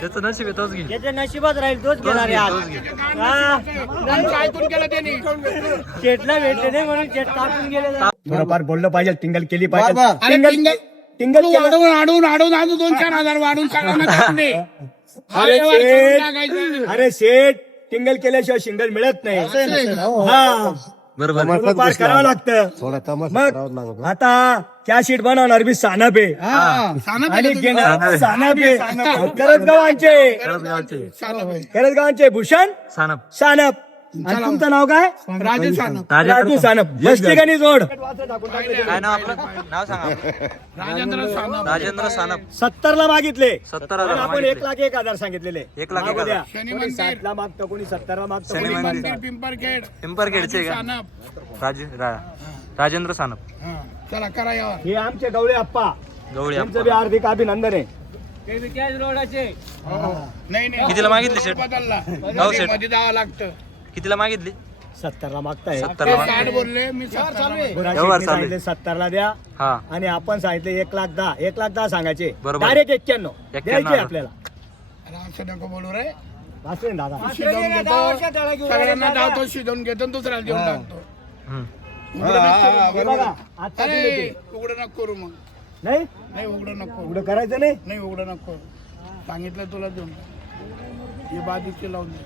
त्याचं नशीब आहे तोच घेईल. त्याच्या नशिबात राहील तोच घेणार आहे आज. ऐकून गेलं त्यांनी शेटला भेटले नाही म्हणून शेट कापून गेले. थोडंफार बोललं पाहिजे, टिंगल केली पाहिजे. टिंगल अडून 2-4 हजार वाढून सगळ्यांना अरे शेठ, टिंगल केल्याशिवाय शिंगल मिळत नाही. हा बरोबर. पार करावं लागतं. मग आता त्या शीट बनवणार बी सानप आहे आणि घेणार सानप आहे. करतगावांचे भूषण सानप. आणि तुमचं नाव काय? राजू सानप. राजू सानप. बसली का नाही जोड? काय नाव आपलं? नाव सांगा. राजेंद्र सानप. राजेंद्र सानप. 70 ला मागितले. 70,000 आपण 1,01,000 सांगितलेले. 1,01,000. शनी कोणी मंदिर 60 ला मागतं, कोणी 70 ला मागतं, शनी कोणी मंदिर. 50. पिंपरखेड पिंपरखेडचे का? सानप. राजेंद्र सानप. हा, चला करा यावर. हे आमचे गवळे अप्पा, गवळी त्यांचं बी हार्दिक अभिनंदन आहे. रोडाचे नाही कितीला मागितली शेट? बदलला हो, शेट. मध्ये जावं लागतं. कितीला मागितली? 70 ला मागताय. 70 ला 60 बोलले मी 70 व्यवहार चालू आहे. सांगितले 70 ला द्या हा. आणि आपण सांगितले 1,10,000. 1,10,000 सांगायचे. बरोबर. डायरेक्ट 91 91 द्यायचे आपल्याला. असं नको बोलू रे. वाचले ना दादा. शिजवून घेतो सगळ्यांना धावतो, शिजवून घेतो आणि दुसऱ्याला देऊन टाकतो. हम्म. हे बघा, आता तुम्ही अरे, ते- उघडं नको करू मग. नाही नाही उघडं नको. एवढं करायचं नाही. नाही उघडं नको. सांगितलं तुला देऊन हे बाजूची लावून दे.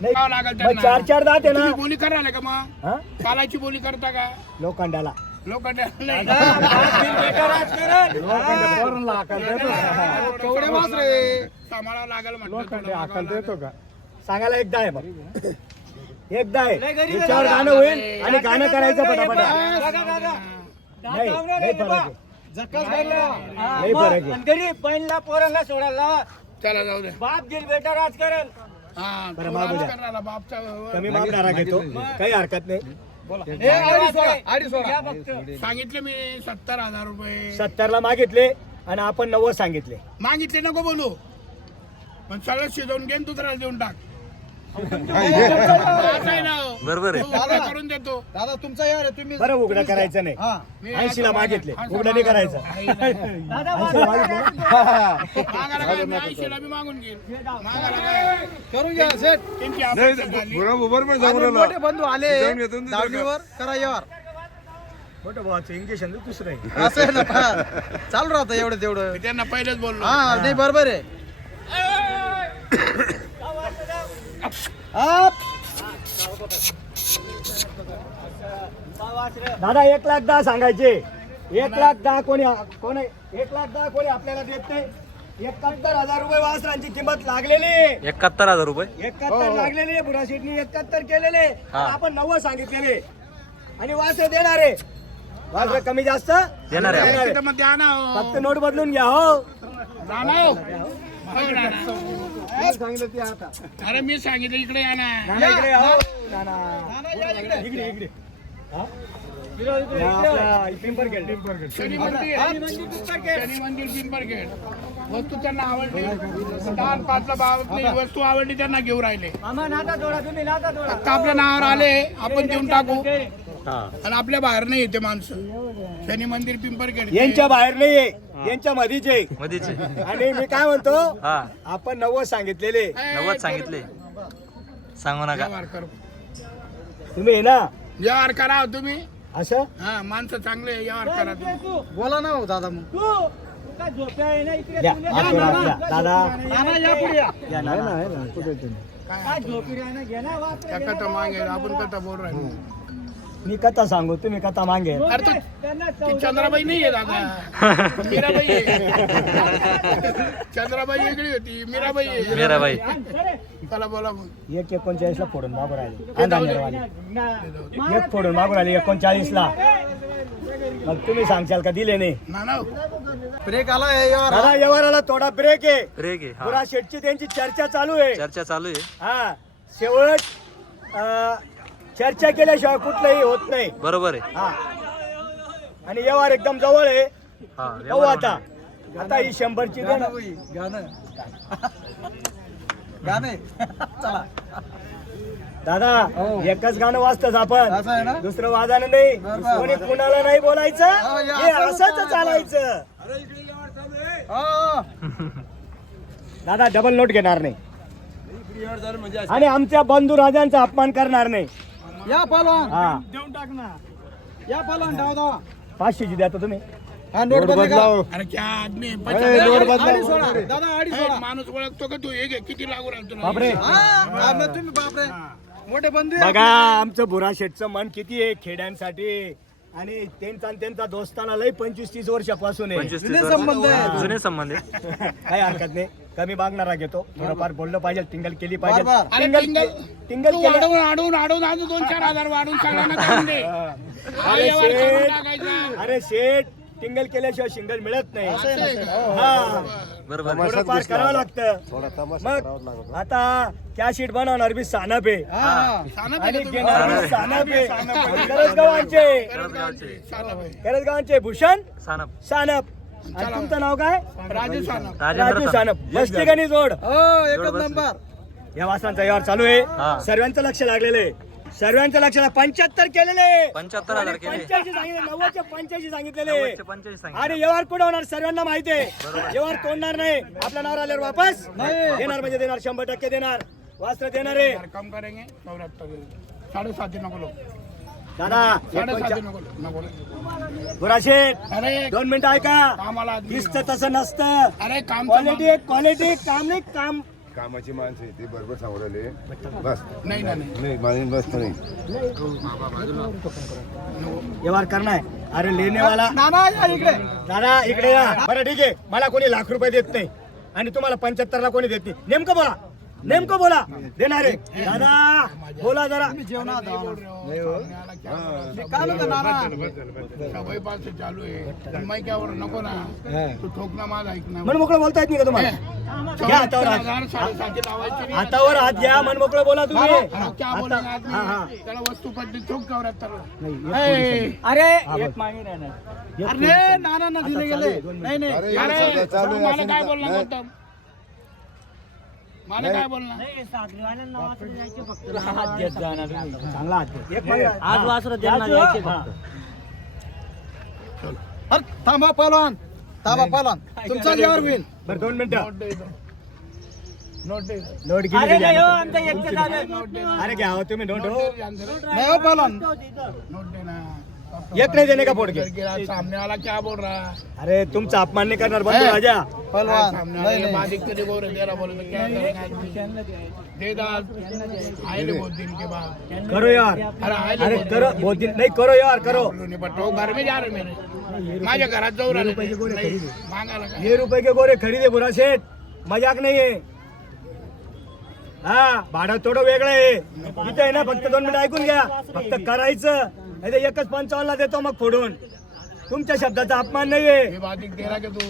नाही करावं लागेल मग त्यांना. 4-4 दात आहे ना. तुम्ही बोली करायला का मग? हा? कालाची बोली करता का? लोखंडाला लोकांना नाही. केवढे मास रे? सांभाळावं लागेल म्हटलं तुला. सांगायला एकदा आहे मग. एकदा आहे याच्यावर गाणं होईल आणि गाणं करायचं पटापट. नाही नाही फरक आहे. नाही फरक आहे. गरीब बहिणला पोरांना सोडायला चला जाऊ दे. बाप गेल बेटा राजकारण. हा बरं, तुला मागू द्या. करणारा बापचा कमी मागणारा घेतो, काही हरकत नाही. सांगितले मी 70,000 रुपये 70 ला मागितले आणि आपण 90 सांगितले. मागितले नको बोलू पण सगळं शिजवून घेऊन दुसऱ्याला देऊन टाक. असं आहे ना हो. बरोबर आहे. तो उघडं करून देतो. दादा तुमचा यार तुम्ही बरं उघडं करायचं नाही. मी 80 ला असं मागितले, असं उघडं नाही करायचं. मागायला काय? मी 80 ला बी मागून घेईन. मागायला काय? करून घ्या सेट. त्यांची अपेक्षा झाली. मोठे बंधू आले दावणीवर करा यावर. मोठं भावाचं इंजेक्शन दुसरं आहे. असं आहे ना पहा. चालू राहतं एवढं तेवढं. मी त्यांना पहिलेच बोललो. हा नाही बरोबर आहे. आप. दादा 1,10,000 सांगायचे. 1,10,000 कोणी 1,10,000 कोणी आपल्याला देत नाही. 71,000 रुपये वासरांची किंमत लागलेली. 71,000 रुपये. 71 लागलेली आहे. बुरा शेटनी 71 केलेले. हा. आपण 90 सांगितलेले आणि वासरे देणारे. वासरे कमी जास्त देणार आहे. देणारे. तिथं मग द्या ना हो. फक्त नोट बदलून घ्या हो. जा ना हो. बघ ना. अरे मी सांगितलं इकडे या ना. नाना इकडे या हो. नाना. इकडे इकडे हा? या आपला पिंपरखेड. शनी मंदिर शनी मंदिर पिंपरखेड. वस्तू त्यांना आवडली 10-5 ला वस्तू आवडली त्यांना घेऊन राहिले. मामा नाता जोडा तुम्ही नाता जोडा. फक्त आपल्या नावावर आले आपण देऊन टाकू हा. आणि आपल्या बाहेर नाही येते माणसं. शनी मंदिर पिंपरखेड यांच्या बाहेर नाहीये, यांच्या मधीच आहे. मधीचे. आणि मी काय म्हणतो, हा. आपण 90 सांगितलेले. 90 सांगितले. सांगू नका. व्यवहार करू. तुम्ही आहे ना व्यवहार करा हो तुम्ही. असं हा माणसं चांगले व्यवहार करा तुम्ही. बोला ना हो दादा मग. द्या, आशीर्वाद द्या. दादा नाना या पुढे या. या नाना. काय झोपी राहणं घे ना वापरे. त्या कथा मागे आपण कथा बोल राहिलो. मी कथा सांगू, तुम्ही कथा मागे. अरे ती चंद्राबाई नाही आहे दादा. मीराबाई आहे. चंद्राबाई वेगळी होती, मीराबाई आहे. मीराबाई. चला बोला मग. 1:39 ला फोडून मागू राहिले. अंधारवाले. एक फोडून मागू राहिले 39 ला. मग तुम्ही सांगशाल का दिले नाही? नाना ब्रेक आला यावर. दादा व्यवहाराला थोडा ब्रेक आहे. ब्रेक आहे. हा. पुरा शेटची त्यांची चर्चा चालू आहे. चर्चा चालू आहे. हा शेवट चर्चा केल्याशिवाय कुठलंही होत नाही. बरोबर आहे. हा आणि व्यवहार एकदम जवळ आहे. हा. पाहू आता. आता ही 100ची दे ना. गाणं गाणे चला. दादा एकच गाणं वाजतच आपण, असं आहे ना? दुसरं वाजानं नाही. बरं. कोणी कुणाला नाही बोलायचं. या हे असं असंच चालायचं. हा. दादा डबल नोट घेणार नाही आणि आमच्या बंधू राजांचा अपमान करणार नाही. या पहलवान हा देऊन टाक ना. या पहलवान धाव धाव 500 द्या तुम्ही. हा नोट बदले का अरे क्या आदमी आहे? आडी सोडा दादा आडी ए, सोडा माणूस ओळखतो का तू? हे घे, किती लागू राहिलं तुला? बापरे हा तुम्ही बापरे मोठे बंधू आहे. बघा आमचं बुरा शेठचं मन किती आहे खेड्यांसाठी आणि त्यांचा दोस्ताना लय 25-30 वर्षापासून आहे. 25-30 जुने वर्ष. संबंध आहे. जुने संबंध आहे. काही हरकत नाही. कमी मागणारा घेतो. थोडंफार बोललं पाहिजे. टिंगल केली पाहिजे. बार. अरे टिंगल तू केली. वाढवून अजून 2-4 हजार वाढून सगळ्यांना करून दे. अरे व्यवहार करून शेठ टाकायचा. अरे शेठ टिंगल केल्याशिवाय शिंगल मिळत नाही. असं आहे का? हा बरोबर. थोडंफार करावं लागतं. मग आता त्या शीट बनवणार बी सानप आहे हा सानप आहे आणि का तुम्ही? घेणार बी सानप आहे. करजगावांचे करजगावचे. सानप आहे. करजगावांचे भूषण सानप. सानप. आणि तुमचं नाव काय? राजू सानप. राजू राजेंद्र सानप. बस ठिकाणी जोड. हो एकच नंबर या वासनांचा व्यवहार चालू आहे. हा. सर्वांचं लक्ष लागलेलं आहे. सर्वांच्या लक्षात 75 केलेले. 75,000 केले. 85 सांगितले. 90चे 85 सांगितलेले. 85 सांगितले. आणि व्यवहार कुठे होणार सर्वांना माहिती आहे. व्यवहार तोडणार नाही. आपल्या नावावर आल्यावर वापस देणार म्हणजे देणार. 100% देणार. वास्त्र देणार आहे. कम करेंगे 74 7.5 नको लो. दादा 7.5 नको. गुराशेठ अरे 2 मिनिटं ऐका. कामाला आदमी. दिसतं तसं नसतं. अरे काम क्वालिटी काम नाही काम. कामाची माणसं आहे ती बरोबर सावरले बस नाही ना. नाही माझी बसत नाही व्यवहार करणार. अरे लेनेवाला नाना या इकडे दादा इकडे या. बरं ठीक आहे. मला कोणी ₹1,00,000 देत नाही आणि तुम्हाला 75ला कोणी देत नाही. नेमकं बोला देणार आहे. दादा बोला जरा. जेवणात काय सवय पास चालू आहे. मैं क्या नको ना. तू ठोकना माझा ऐक ना. मन मोकळं बोलता येत नाही का तुम्हाला? घ्या हातावर हात. 7.5 लावायची नाही. हातावर हात घ्या. मन मोकळं बोला तुम्ही. अरे क्या बोलेगा हा, आदमी? हा. त्याला वस्तू पडली ठोक 74. अरे एक मागे राहणार. अरे नाना दिले गेले नाही नाही अरे अरे सगळं चालू आहे मला असं काय नाही. बोलणार होतं? मला काय बोलणार? हात घेत जाणार. चांगला हात घे. एक मागे आज वासरं देणार यायचे फक्त. अरे थांबा पहलवान तुमचा जेवण होईल. बरं 2 मिनिटं. नोट दे इथं. नोट दे इथं. नोट अरे गेली नाही हो, आमचं एकटे झालं. अरे घ्या हो तुम्ही नोट हो. नोट दे अंदर. नाही हो पहलवान नोट दे ना. एक नहीं देने का फोड़ के. सामने वाला क्या बोल रहा? अरे तुमचा अपमान नहीं करणार बंधू राजा. पहलवान सामने नाही वाला ये नाही बाधिक तेरे बोल रहे तेरा बोले तो क्या करेंगे आदमी? दे दाल आए ले बहुत दिन के बाद. करो यार. अरे आए ले अरे बहुत करो बहुत दिन नहीं करो यार करो. दिन नहीं पटो घर में जा रहे मेरे. माझ्या घरात जाऊ राहिले ते. नाही, मागायला काय? ये रुपये के गोरे खरीदे बुरा सेठ. मजाक नाही आहे. हा भाडं थोडं वेगळं आहे. इथं आहे ना फक्त 2 मिनिटं ऐकून घ्या. फक्त करायचं नाही तर एकच 55ला देतो मग फोडून. तुमच्या शब्दाचा अपमान नाहीये. ये बाधिक तेरा के तू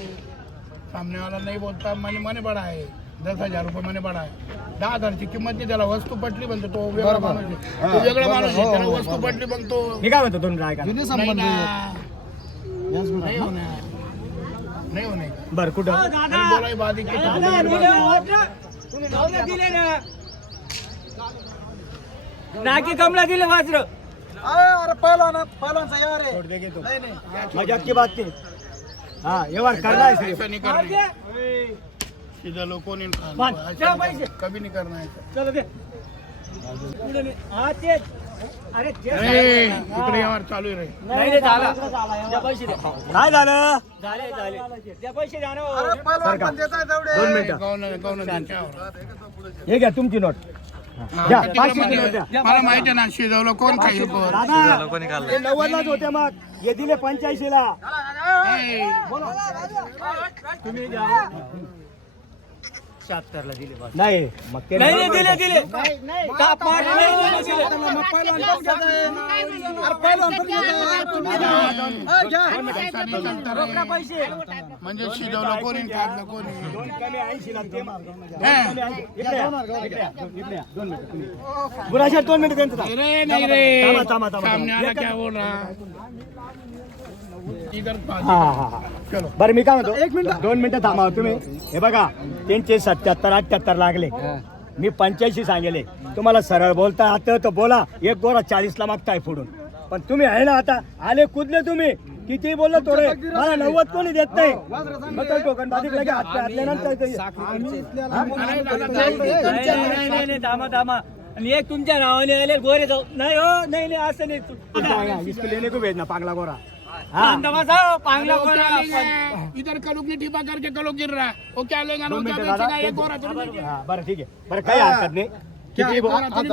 सामने वाला नहीं बोलता. मने बडा आहे. 10,000 रुपये मने बडा आहे. 10,000 ची किंमत नाही. त्याला वस्तू पटली म्हणतो तो वेगळा माणूस आहे. तो वेगळा माणूस आहे. त्याला वस्तू पटली मग तो मी काय म्हणतो 2 मिनिटं ऐका. जुने नाही संबंध ना. आहेत. नहीं होणार. नहीं होणे. बरं कुठं आणि बोलाय बाधिक के नाकी कमला दिले वासर. अरे पहलवानचा यार आहे. छोड़ देंगे तुम. नाही नाही मजाक की बात नहीं. हाँ व्यवहार करना है सिर्फ. ऐसा नहीं करना. सीधा लोगों ने कभी नहीं करना है. चलो दे. हा तेच. अरे तेच. ए, इकडे यावर चालू आहे रे. नाही रे झाला. द्या पैसे द्या. काय झालं झाले द्या पैसे द्या ना. अरे पहलवान पण देत आहे तेवढे. 2 मिनिटं. गावनं त्यांच्यावर. हे घ्या तुमची नोट. हा, द्या, तिकडे 500 मला- नोट द्या. मला माहिती आहे ना शिजवलं कोण खाईल कोण. दादा लोकांनी काढलं. हे 90लाच होते मग. हे दिले 85ला. ए, तुम्ही द्या. 76ला दिले बस. नाही मग ते नाही रे, दिले का पाठ नाही दिले. मग पहलवान पण घेत आहे. अरे पहलवान पण घेत आहे. तुम्ही घ्या. घ्या. पैसा नाही चालता रे. पैसे. म्हणजे शिजवलं कोणी काढलं कोणी. दोन कमी 80ला ते मार. हे. इकडे या. इकडे या. 2 मिनिटं तुम्ही. गुराशेठ 2 मिनिटं त्यांचं थांब. अरे नहीं रे. थांबा. सामने वाला क्या बोल रहा? इधर पास. हा हा हा चलो. बरं मी काय म्हणतो 1 मिनिट 2 मिनिटं थांबा तुम्ही. हे बघा त्यांचे 77 78 लागले. मी 85 सांगेले. तुम्हाला सरळ बोलता आता तर बोला. एक गोरा 40ला मागताय फोडून. पण तुम्ही आहे ना आता आले कुदले तुम्ही किती बोललो थोडे मला 90 कोणी देत नाही मग टोकन बाजी लगे हात हातल्यानंतर नाही दामा आणि एक तुमच्या नावाने आले गोरे जाऊ नाही हो नाही असं नाही इसको लेने को भेजना पागला गोरा पांगला इधर कलोक ने टिपा करके कलोक गिर रहा है वो क्या लेगा ना क्या बेचेगा ये गोरा थोड़ी बेचेगा। हा, बरं ठीक आहे बरं काही हरकत नाही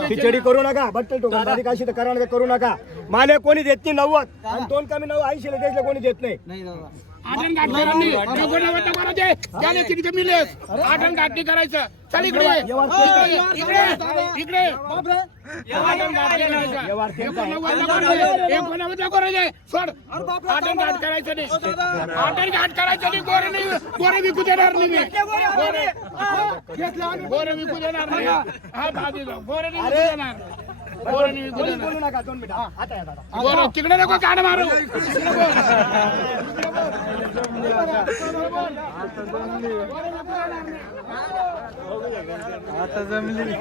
खिचडी करू नका बट्टल टोकन बाजी काशी तर करा करू नका माले कोणी देत नाही 90 आणि 2 कमी 80 द्यायला कोणी देत नाही आठण घाट करायची नको करू दे त्याने किती मिळेस आठण घाट नाही करायचं चल इकडे इकडे इकडे आठण घाट करायचं करू दे सोड आठण घाट करायचं नाही आठण घाट करायचं नाही गोरे विकू देणार नाही मी गोरे विकू देणार नाही हा भाजी जाऊ गोरे नाही विकू देणार गोरे नाही विकू देणार बोलू नका 2 मिनिट आता या दादा गोरे तिकडे नको काढ मारू आता जमली नाही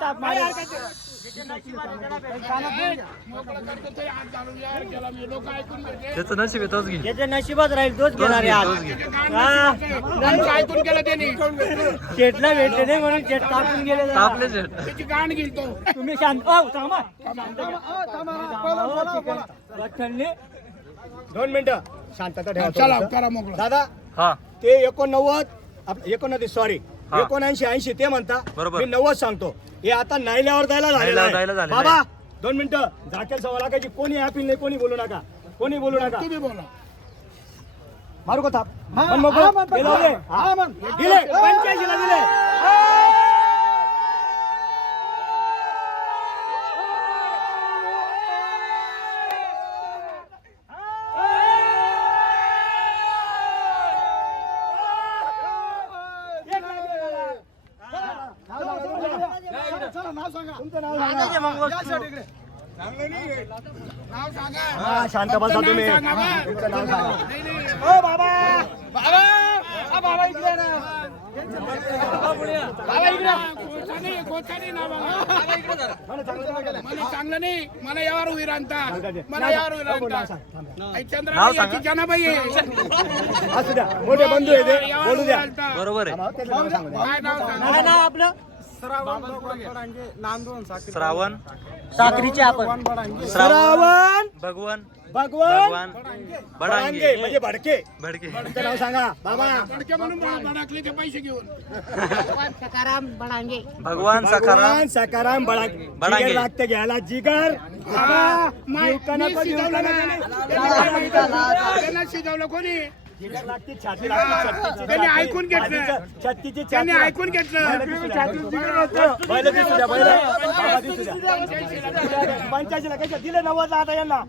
ताप त्याचं नशीब आहे तोच घे त्याच्या नशिबात राहील तोच घेणार आहे आज ऐकून गेलं त्यांनी शेटला भेटले नाही म्हणून शेट तापून गेले जरा. तापले शेट त्याची गाण गेली तो तुम्ही शांत थांबा थंडी 2 मिनिटं शांतता ठेवा चला थोडंसं. करा मोकळा दादा हा ते 89 सॉरी हा. 79 ते म्हणता बरोबर. मी 90 सांगतो हे आता नाईल्यावर जायला झालेलं आहे. जायला झालेलं बाबा 2 मिनिटं झाकेल सव्वा लाखाची कोणी ॲपिल नाही कोणी बोलू नका कोणी बोलू नका तुम्ही बोला मारू का थाप पण मोकळं. हे जाऊ दे. हा. दिले 85 ला दिले तुमचं नाव सांगा. नाव सांगा हा, शांत बसा तुम्ही सांगा बा. तुमचं नाव सांगा नाही, नाही. ओ बाबा बाबा बाबा इकडे ना बाबा इकडे गोचा नाही ना बाबा मला चांगलं नाही मला यावर उभी राहता मला यावर उभी राहता चंद्राबाई जनाबाई आहे असू द्या मोठे बंधू आहे ते यावर बोलू उभी द्या राहता. बरोबर आहे हा, त्याचं नाव सांगा. काय नाव सांगा काय नाव आपलं श्रावण साखरीचे आपण श्रावण भगवान भगवान बडांगे बडांगे म्हणजे भडके भडके तुमचं नाव सांगा बाबा फडके म्हणून भडकले ते पैसे घेऊन सकाराम बडांगे भगवान सखाराम भगवान सकाराम बडांगे बडांगे. जिगर लागते घ्यायला जिगर बाबा मी शिजवलं ना त्यांना शिजवलं कोणी जिगर लागते छाती लागते छत्तीची त्यांनी छाती. ऐकून घेतलं. छत्तीची त्यांनी छाती ऐकून घेतलं बैल दिसू द्या बैल बाबा दिसू द्या 85 ला कशा दिले 90 आता यांना